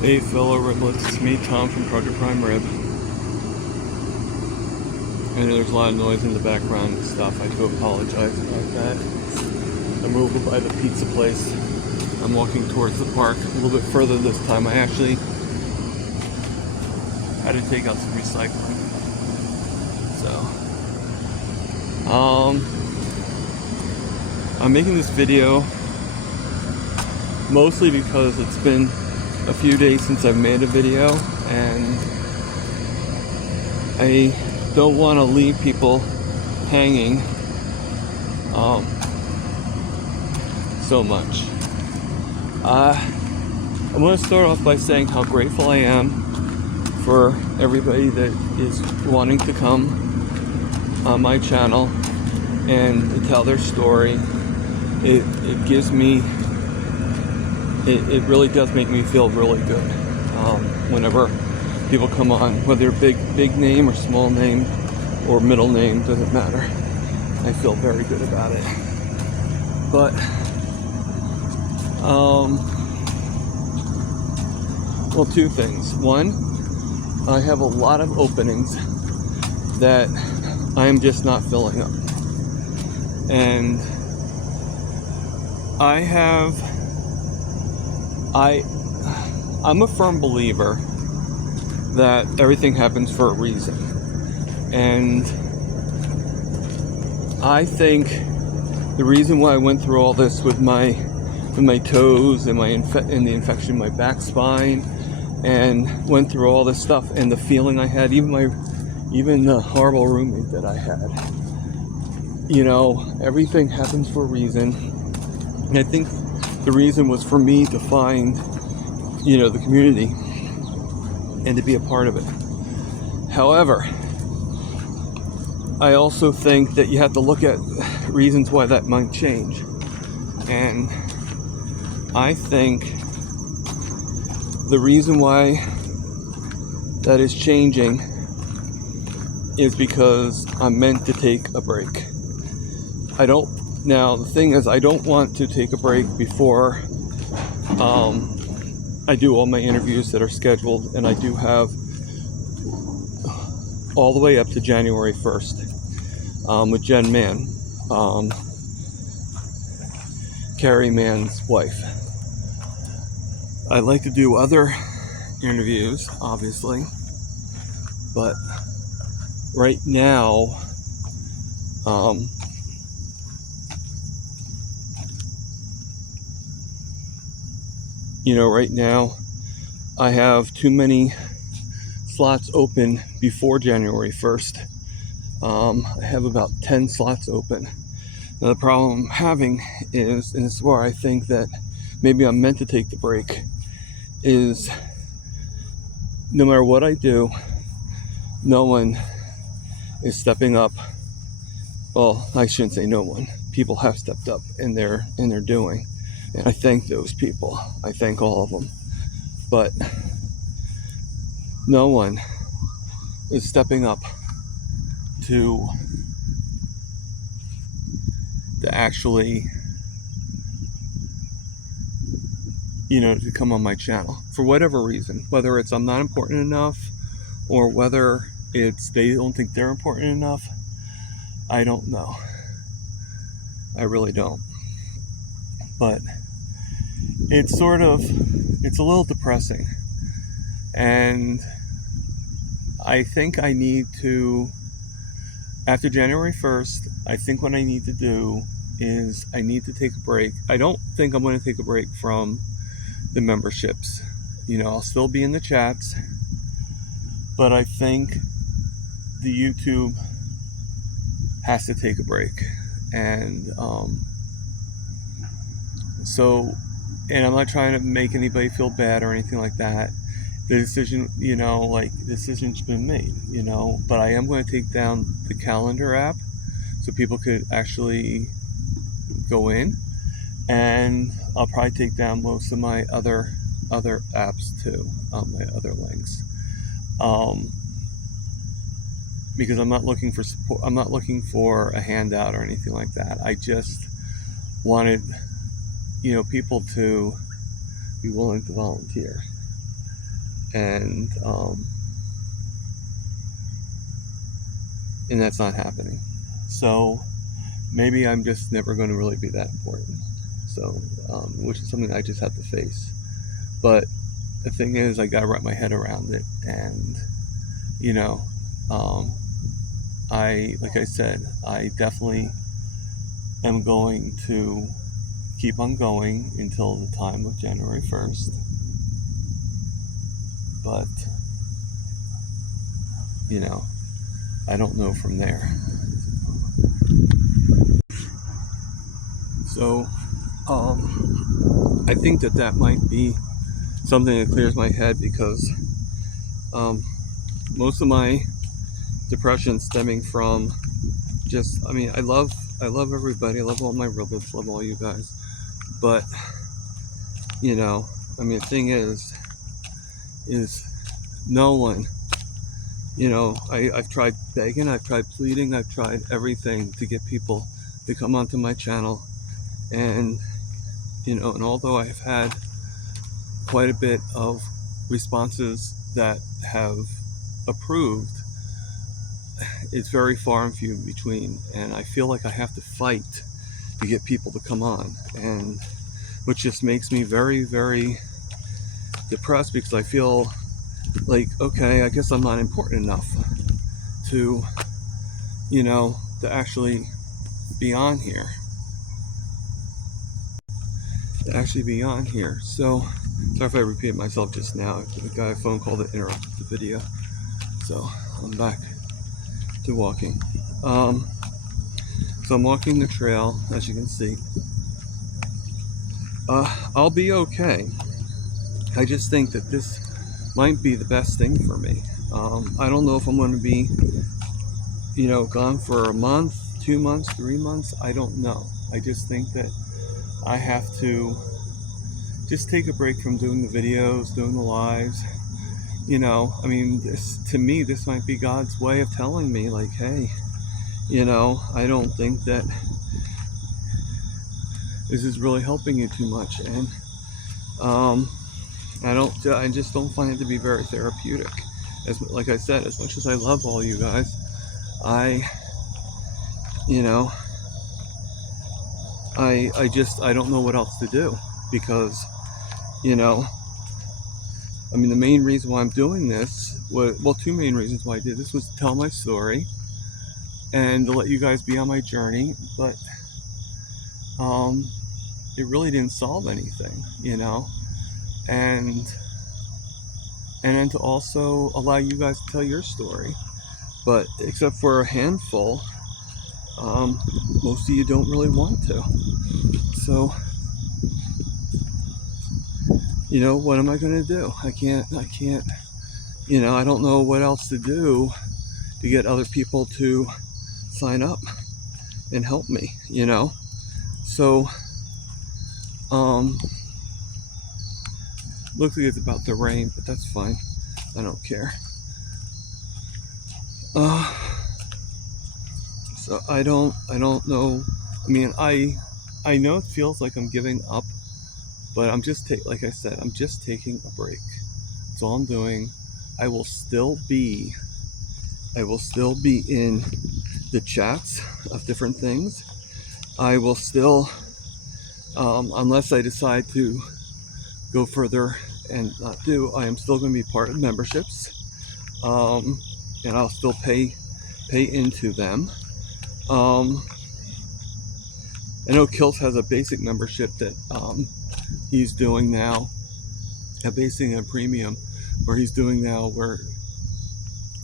Hey fellow riblets, it's me Tom from Project Prime Rib. I know there's a lot of noise in the background and stuff. I do apologize about that. I'm over by the pizza place. I'm walking towards the park a little bit further this time. I actually had to take out some recycling. So, I'm making this video mostly because it's been a few days since I've made a video, and I don't want to leave people hanging so much. I want to start off by saying how grateful I am for everybody that is wanting to come on my channel and to tell their story. It gives me, it really does make me feel really good whenever people come on, whether big name or small name or middle name, doesn't matter. I feel very good about it. But well, two things. One, I have a lot of openings that I am just not filling up, and I'm a firm believer that everything happens for a reason. And I think the reason why I went through all this with my toes and and the infection in my back spine, and went through all this stuff, and the feeling I had, even the horrible roommate that I had, everything happens for a reason. And I think the reason was for me to find, the community and to be a part of it. However, I also think that you have to look at reasons why that might change. And I think the reason why that is changing is because I'm meant to take a break. Now the thing is, I don't want to take a break before I do all my interviews that are scheduled, and I do have all the way up to January 1st with Jen Mann, Carrie Mann's wife. I'd like to do other interviews, obviously, but right now, right now I have too many slots open before January 1st. I have about 10 slots open. Now, the problem I'm having is, and this is where I think that maybe I'm meant to take the break, is no matter what I do, no one is stepping up. Well, I shouldn't say no one. People have stepped up in their doing, and I thank those people. I thank all of them. But no one is stepping up to actually, to come on my channel for whatever reason, whether it's I'm not important enough or whether it's they don't think they're important enough. I don't know. I really don't. But it's a little depressing. And I think I need to, after January 1st, I think what I need to do is I need to take a break. I don't think I'm going to take a break from the memberships. I'll still be in the chats, but I think the YouTube has to take a break. And and I'm not trying to make anybody feel bad or anything like that. The decision, decision's been made, but I am going to take down the calendar app so people could actually go in, and I'll probably take down most of my other apps too, my other links, because I'm not looking for support. I'm not looking for a handout or anything like that. I just wanted, people to be willing to volunteer. and that's not happening. So maybe I'm just never going to really be that important. So, which is something I just have to face. But the thing is, I got to wrap my head around it, and you know, like I said, I definitely am going to keep on going until the time of January 1st. But, I don't know from there. So, I think that might be something that clears my head, because most of my depression stemming from just, I love everybody. I love all my relatives, love all you guys. But, the thing is no one, I've tried begging, I've tried pleading, I've tried everything to get people to come onto my channel. And, and although I've had quite a bit of responses that have approved, it's very far and few in between. And I feel like I have to fight to get people to come on, and which just makes me very, very depressed, because I feel like, okay, I guess I'm not important enough to, to actually be on here. So, sorry if I repeated myself just now. I got a phone call that interrupted the video. So, I'm back to walking. So I'm walking the trail, as you can see. I'll be okay. I just think that this might be the best thing for me. I don't know if I'm going to be, gone for a month, 2 months, 3 months. I don't know. I just think that I have to just take a break from doing the videos, doing the lives. To me, this might be God's way of telling me, like, hey, I don't think that this is really helping you too much. And I just don't find it to be very therapeutic. Like I said, as much as I love all you guys, I don't know what else to do, because, the main reason why I'm doing this was, well, two main reasons why I did this was to tell my story and to let you guys be on my journey. But it really didn't solve anything, and then to also allow you guys to tell your story. But except for a handful, most of you don't really want to. So, what am I going to do? I can't, I don't know what else to do to get other people to sign up and help me, So, looks like it's about to rain, but that's fine. I don't care. So I don't know. I know it feels like I'm giving up, but I'm just like I said, I'm just taking a break. That's all I'm doing. I will still be in the chats of different things. I will still, unless I decide to go further and not do, I am still going to be part of memberships, and I'll still pay into them. I know Kills has a basic membership that he's doing now, a basic and a premium, where he's doing now, where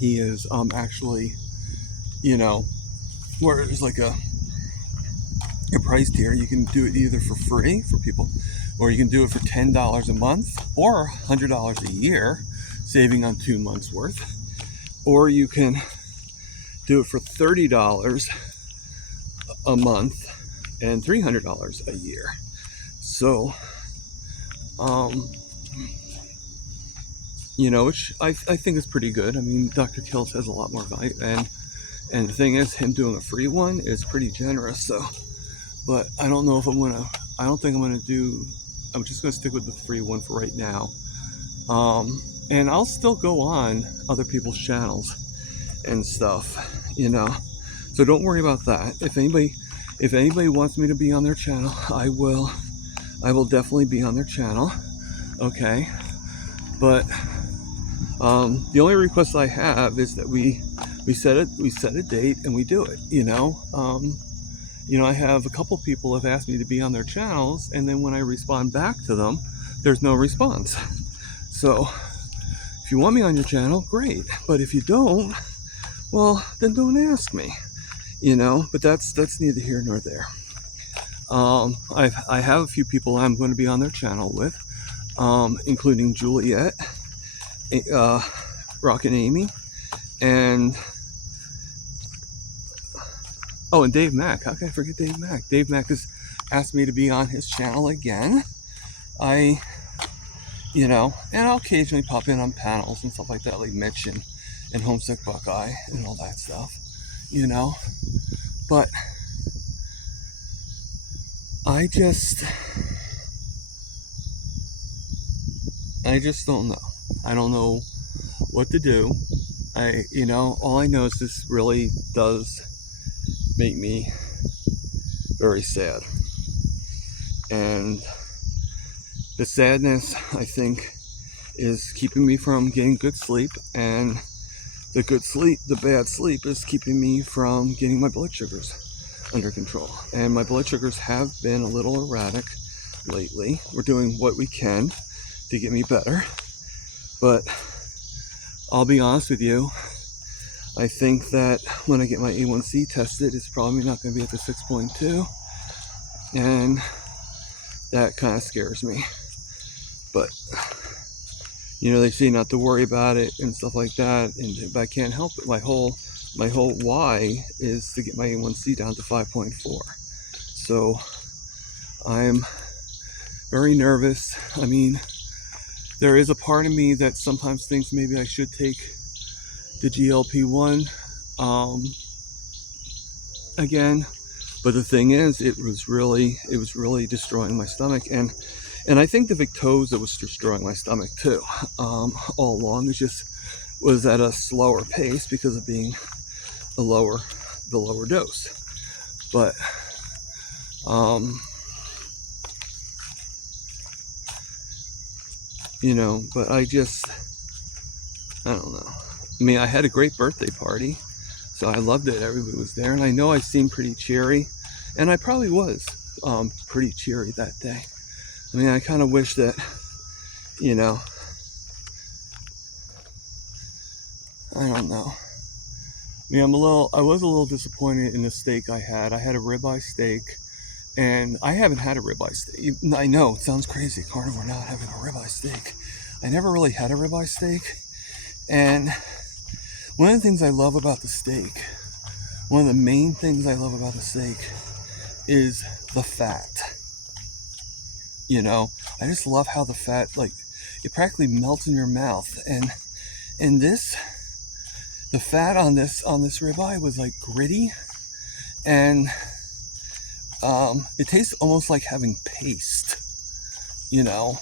he is actually, where it's like a price tier. You can do it either for free for people, or you can do it for $10 a month or $100 a year, saving on 2 months worth, or you can do it for $30 a month and $300 a year. So, which I think is pretty good. Dr. Kills has a lot more value, and the thing is, him doing a free one is pretty generous. So, but I don't know if I'm just gonna stick with the free one for right now. And I'll still go on other people's channels and stuff, you know. So don't worry about that. If anybody wants me to be on their channel, I will definitely be on their channel. Okay. But the only request I have is that we set a date and we do it, you know. I have a couple people have asked me to be on their channels, and then when I respond back to them, there's no response. So if you want me on your channel, great. But if you don't, well, then don't ask me, you know. But that's neither here nor there. I have a few people I'm going to be on their channel with, including Juliet, Rock and Amy, and and Dave Mack. How can I forget Dave Mack? Dave Mack has asked me to be on his channel again. And I'll occasionally pop in on panels and stuff like that, like Mitch and Homesick Buckeye and all that stuff, you know. But I just don't know. I don't know what to do. All I know is this really does make me very sad. And the sadness, I think, is keeping me from getting good sleep, and the bad sleep is keeping me from getting my blood sugars under control. And my blood sugars have been a little erratic lately. We're doing what we can to get me better, but I'll be honest with you, I think that when I get my A1C tested, it's probably not going to be at the 6.2, and that kind of scares me. But they say not to worry about it and stuff like that, but I can't help it. My whole why is to get my A1C down to 5.4. So I'm very nervous. I mean, there is a part of me that sometimes thinks maybe I should take the GLP-1 again, but the thing is, it was really destroying my stomach, and I think the Victoza was destroying my stomach too. All along, it just was at a slower pace because of being the lower dose. But but I don't know. I mean, I had a great birthday party, so I loved it. Everybody was there, and I know I seemed pretty cheery, and I probably was pretty cheery that day. I mean, I kind of wish that, I don't know. I mean, I was a little disappointed in the steak I had. I had a ribeye steak, and I haven't had a ribeye steak. I know, it sounds crazy, carnivore not having a ribeye steak. I never really had a ribeye steak, and one of the things I love about the steak, one of the main things I love about the steak is the fat. I just love how the fat, it practically melts in your mouth, and the fat on this ribeye was like gritty, and it tastes almost like having paste. Not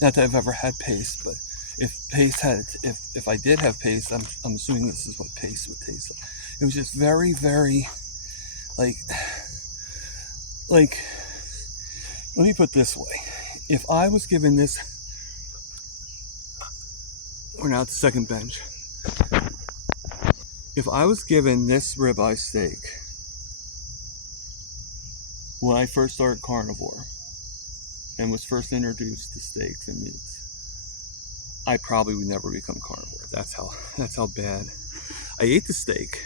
that I've ever had paste, but if I did have paste, I'm assuming this is what paste would taste like. It was just very, very like let me put it this way. If I was given this, we're now at the second bench. If I was given this ribeye steak when I first started carnivore and was first introduced to steaks and meats, I probably would never become carnivore. That's how bad. I ate the steak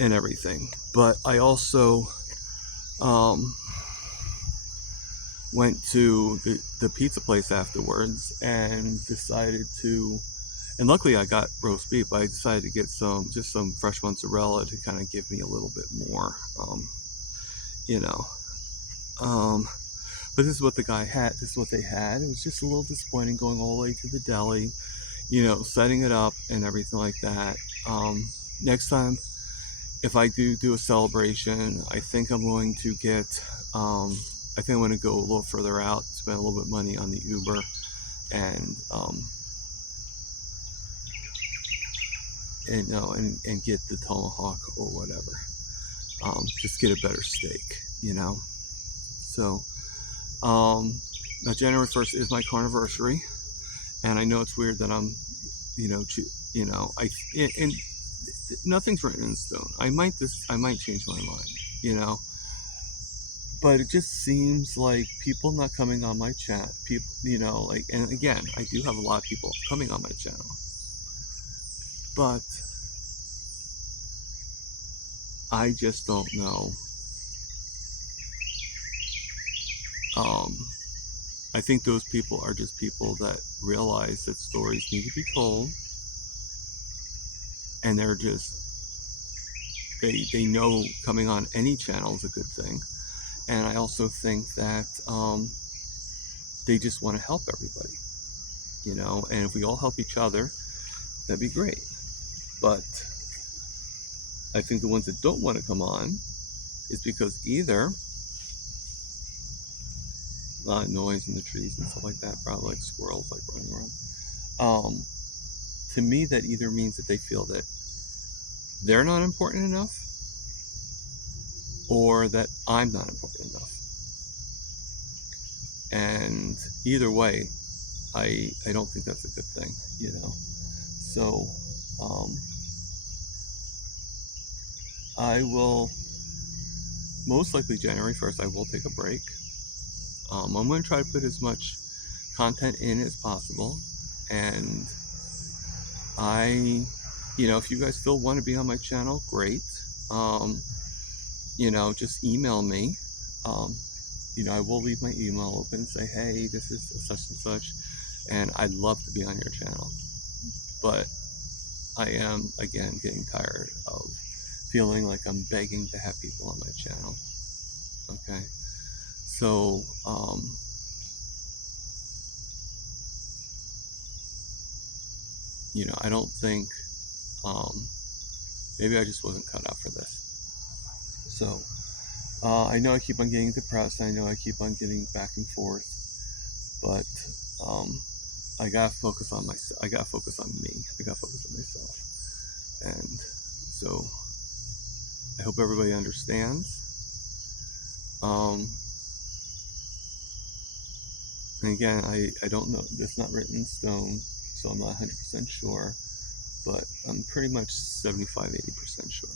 and everything, but I also went to the pizza place afterwards and decided to, and luckily I got roast beef, but I decided to get some fresh mozzarella to kind of give me a little bit more, but this is what the guy had, this is what they had. It was just a little disappointing going all the way to the deli, setting it up and everything like that. Next time, if I do a celebration, I think I'm going to get, I think I'm going to go a little further out, spend a little bit of money on the Uber, and and get the tomahawk or whatever. Just get a better steak, you know. So now January 1st is my carniversary, and I know it's weird that I'm, you know, and nothing's written in stone. I might change my mind, you know. But it just seems like people not coming on my chat, people, you know, like, and again, I do have a lot of people coming on my channel, but I just don't know. I think those people are just people that realize that stories need to be told, and they're just, they know coming on any channel is a good thing. And I also think that they just want to help everybody, you know, and if we all help each other, that'd be great. But I think the ones that don't want to come on is because either a lot of noise in the trees and stuff like that, probably like squirrels like running around. To me, that either means that they feel that they're not important enough, or that I'm not important enough. And either way, I don't think that's a good thing, you know. So I will most likely January 1st. I will take a break. I'm going to try to put as much content in as possible, and you know, if you guys still want to be on my channel, great. You know, just email me. You know, I will leave my email open and say, hey, this is such and such, and I'd love to be on your channel. But I am, again, getting tired of feeling like I'm begging to have people on my channel. Okay? So, you know, I don't think, maybe I just wasn't cut out for this. So, I know I keep on getting depressed. I know I keep on getting back and forth, but I gotta focus on myself. I gotta focus on me. I gotta focus on myself. And so I hope everybody understands. And again, I don't know. It's not written in stone, so I'm not 100% sure, but I'm pretty much 75-80% sure.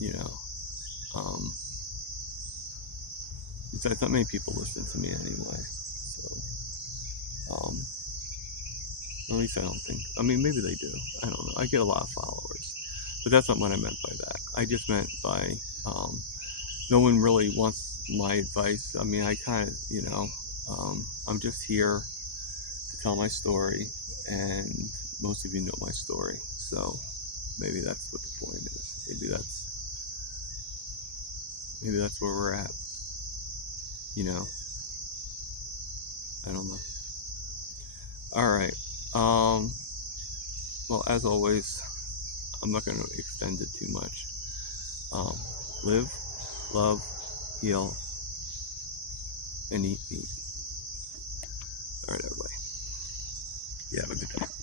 You know, besides, not many people listen to me anyway. So, at least I don't think. I mean, maybe they do. I don't know. I get a lot of followers, but that's not what I meant by that. I just meant by no one really wants my advice. I mean, I kind of, you know, I'm just here to tell my story, and most of you know my story, so maybe that's what the point is. Maybe that's where we're at. You know, I don't know. All right. Well, as always, I'm not going to extend it too much. Live, love, heal, and eat meat. All right, everybody. You have a good day.